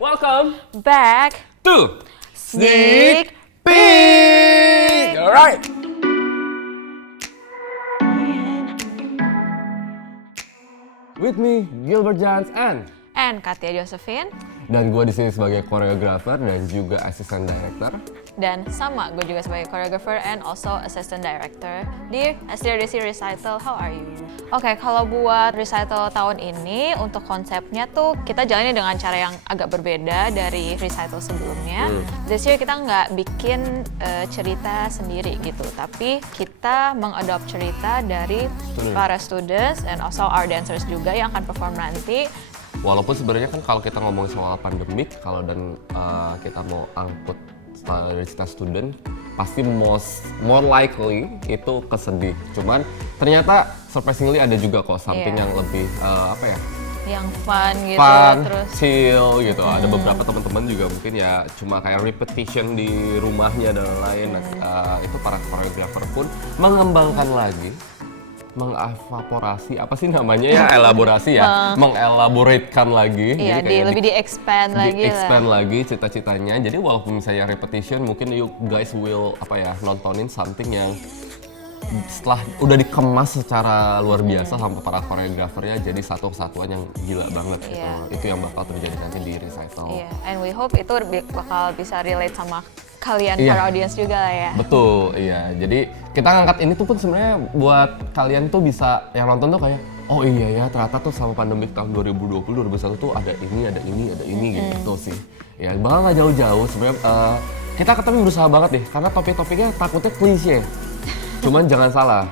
Welcome back to Sneak Peek. Alright. With me, Gilbert Jans and Katia Josephine. Dan gue di sini sebagai koreografer dan juga asisten director. Dan sama, gue juga sebagai choreographer and also assistant director di SDRDC Recital. How are you? Oke, kalau buat recital tahun ini untuk konsepnya tuh kita jalannya dengan cara yang agak berbeda dari recital sebelumnya. This year kita nggak bikin cerita sendiri gitu, tapi kita mengadopt cerita dari para students and also our dancers juga yang akan perform nanti. Walaupun sebenarnya kan kalau kita ngomong soal pandemik, kalau kita mau angkut dari cerita student, pasti more likely itu kesedih. Cuman ternyata surprisingly ada juga kok something yang lebih yang fun gitu, terus chill gitu. Ada beberapa teman-teman juga mungkin ya cuma kayak repetition di rumahnya dan lain-lain. Itu para koreografer pun mengembangkan lagi, mengevaporasi apa sih namanya ya, elaborasi ya, mengelaboratekan lagi. Iya, lebih di-expand lagi cita-citanya. Jadi walaupun misalnya repetition, mungkin you guys will nontonin something yang setelah udah dikemas secara luar biasa sama para koreografernya jadi satu kesatuan yang gila banget gitu. Itu yang bakal terjadi nanti di recital. And we hope itu bakal bisa relate sama kalian para audience juga lah ya. Betul, iya. Jadi kita ngangkat ini tuh pun sebenarnya buat kalian tuh bisa yang nonton tuh kayak oh iya ya ternyata tuh sama pandemik tahun 2020 2021 tuh ada ini gitu sih. Ya bakal nggak jauh-jauh sebenarnya kita ketemu berusaha banget deh karena topik-topiknya takutnya klise. Cuman jangan salah.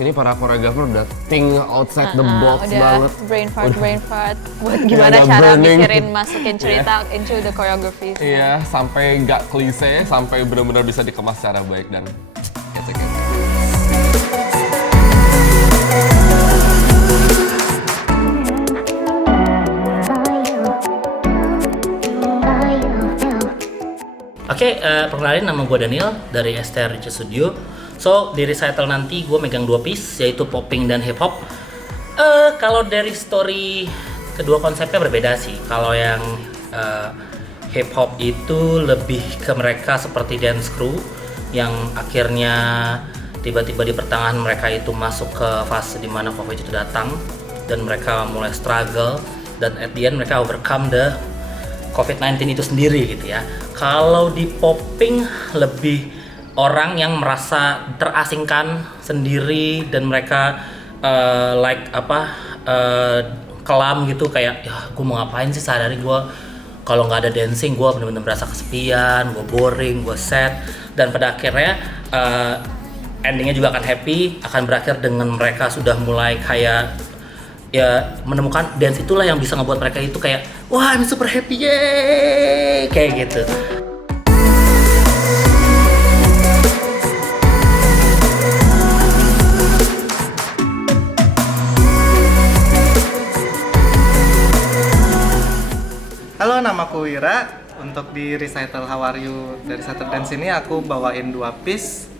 Ini para koreografer udah think outside the box banget. Brain fart buat gimana cara masukin cerita into the choreography. Iya, sampai nggak klise, sampai benar-benar bisa dikemas secara baik dan gitu. Oke, perkenalin nama gue Daniel dari SDRDC Studio. So, di recital nanti gue megang 2 piece, yaitu popping dan hip hop. Kalau dari story kedua konsepnya berbeda sih. Kalau yang hip hop itu lebih ke mereka seperti dance crew yang akhirnya tiba-tiba di pertengahan mereka itu masuk ke fase dimana COVID itu datang dan mereka mulai struggle dan at the end mereka overcome the COVID-19 itu sendiri gitu ya. Kalau di popping lebih orang yang merasa terasingkan sendiri dan mereka kelam gitu kayak ya gue mau ngapain sih sehari-hari gue kalau nggak ada dancing gue bener-bener merasa kesepian, gue boring, gue sad dan pada akhirnya endingnya juga akan happy, akan berakhir dengan mereka sudah mulai kayak ya menemukan dance itulah yang bisa ngebuat mereka itu kayak wah I'm super happy yeay kayak gitu. Halo, namaku Wira. Untuk di recital How Are You dari Saturday Dance ini aku bawain 2 piece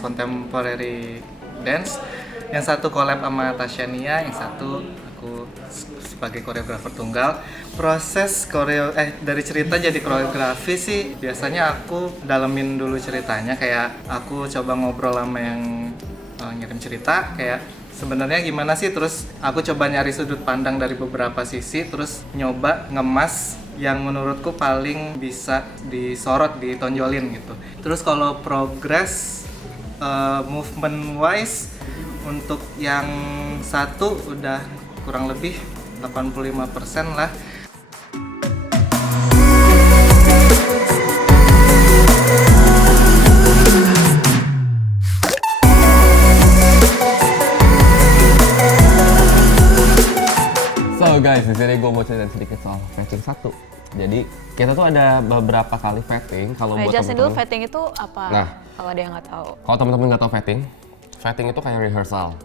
contemporary dance. Yang satu collab sama Tasyania, yang satu aku sebagai koreografer tunggal. Proses dari cerita jadi koreografi sih biasanya aku dalemin dulu ceritanya, kayak aku coba ngobrol sama yang ngirim cerita kayak sebenarnya gimana sih, terus aku coba nyari sudut pandang dari beberapa sisi, terus nyoba ngemas yang menurutku paling bisa disorot, ditonjolin gitu. Terus kalau progress movement wise untuk yang satu udah kurang lebih 85% lah. So guys, di sini gue mau cerita sedikit soal fetching 1. Jadi kita tuh ada beberapa kali vetting. Kalau buat jelasin dulu teman-teman, vetting itu apa? Nah, kalau ada yang nggak tahu. kalau teman-teman nggak tahu vetting itu kayak rehearsal.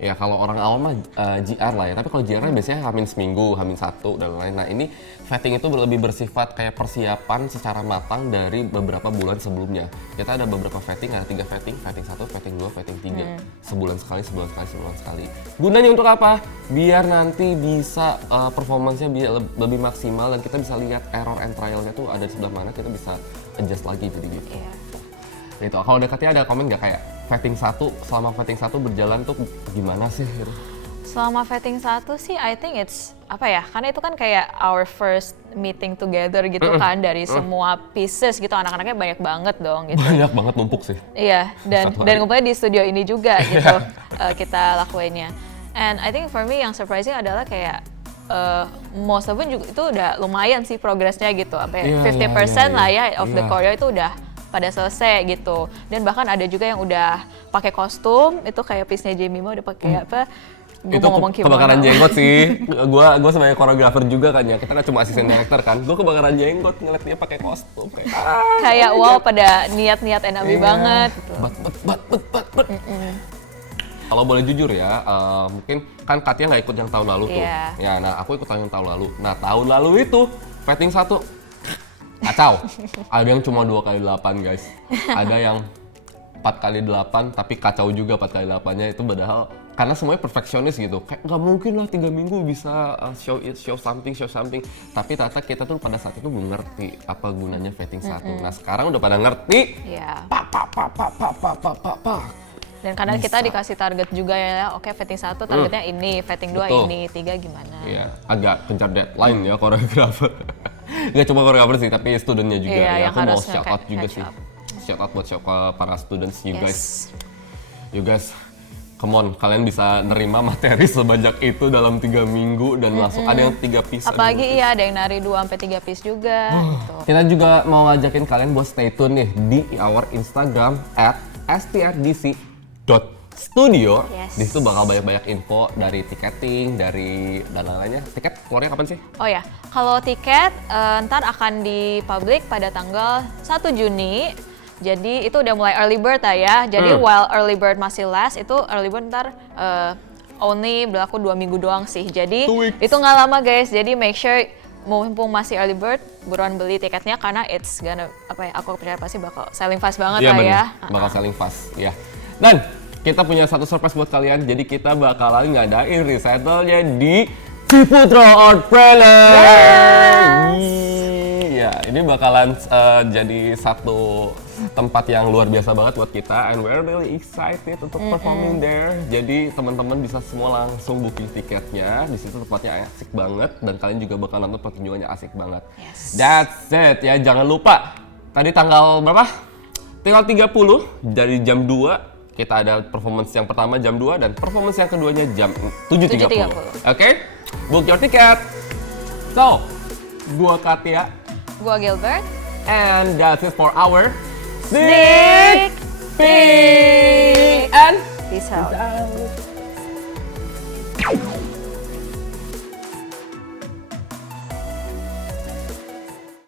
Ya kalau orang awam mah GR lah ya, tapi kalau GR kan biasanya hamin seminggu, hamin 1 dan lain-lain. Nah ini vetting itu lebih bersifat kayak persiapan secara matang dari beberapa bulan sebelumnya. Kita ada beberapa vetting, ada 3 vetting, vetting 1, vetting 2, vetting 3. Sebulan sekali, sebulan sekali, sebulan sekali. Gunanya untuk apa? Biar nanti bisa performance-nya lebih maksimal dan kita bisa lihat error and trial-nya tuh ada di sebelah mana, kita bisa adjust lagi jadi gitu. Gitu. Kalau dekatnya ada komen nggak kayak vetting 1, selama vetting 1 berjalan tuh gimana sih? Gitu? Selama vetting 1 sih, I think it's apa ya? Karena itu kan kayak our first meeting together gitu kan dari semua pieces gitu. Anak-anaknya banyak banget dong gitu. Banyak banget numpuk sih. Iya, dan ngumpulnya di studio ini juga gitu kita lakuinnya. And I think for me yang surprising adalah kayak most of it juga itu udah lumayan sih progresnya gitu. Sampai 50% lah ya of the choreo itu udah pada selesai gitu. Dan bahkan ada juga yang udah pakai kostum, itu kayak piece-nya Jemima udah pakai apa? Gua itu mau ngomong kebakaran jenggot sih. Gua sebagai koreografer juga kan ya. Kita kan cuma asisten director kan. Gua kebakaran jenggot ngeliat dia pakai kostum kayak kayak wow pada niat-niat NAB banget gitu. But. Kalau boleh jujur ya, mungkin kan Katya nggak ikut yang tahun lalu tuh. Ya, nah aku ikut yang tahun lalu. Nah tahun lalu itu vetting 1 kacau. Ada yang cuma 2x8 guys. Ada yang 4x8 tapi kacau juga 4x8-nya itu padahal karena semuanya perfeksionis gitu. Kayak nggak mungkin lah 3 minggu bisa show something. Tapi ternyata kita tuh pada saat itu belum ngerti apa gunanya vetting 1. Nah sekarang udah pada ngerti. Iya. Pa. Dan kadang kita dikasih target juga ya, oke vetting 1 targetnya ini, vetting 2 ini, 3 gimana. Iya, agak kejar deadline ya koreografer. Gak cuma koreografer sih, tapi studentnya juga. Iya, ya. yang Aku mau harus shout out juga catch sih. up. Shout out buat para students, you guys. Come on, kalian bisa nerima materi sebanyak itu dalam 3 minggu dan langsung ada yang 3 piece. Apalagi iya ada yang nari 2-3 piece juga gitu. Kita juga mau ngajakin kalian buat stay tune nih di our Instagram @strdc.studio. Di situ bakal banyak info dari tiketing, dari dan lain-lainnya. Tiket keluarnya kapan sih? Oh ya, kalau tiket ntar akan dipublish pada tanggal 1 Juni. Jadi itu udah mulai early bird ya. Jadi while early bird masih last, itu early bird ntar only berlaku 2 minggu doang sih. Jadi itu nggak lama guys. Jadi make sure mumpung masih early bird, buruan beli tiketnya karena it's gonna aku percaya pasti bakal selling fast banget lah ya. Bakal selling fast ya. Dan kita punya satu surprise buat kalian. Jadi kita bakalan ngadain recitalnya di Ciputra Art Palace. Ya, ini bakalan jadi satu tempat yang luar biasa banget buat kita, and we're really excited untuk performing there. Jadi teman-teman bisa semua langsung booking tiketnya. Di situ tempatnya asik banget dan kalian juga bakal nonton pertunjukannya asik banget. That's it ya. Jangan lupa tadi tanggal berapa? Tanggal 30 dari jam 2 kita ada performance yang pertama jam 2 dan performance yang keduanya jam 7.30. Oke? Book your ticket. So, gua Katya, gua Gilbert, and that's it for our Sneak Peek and peace out.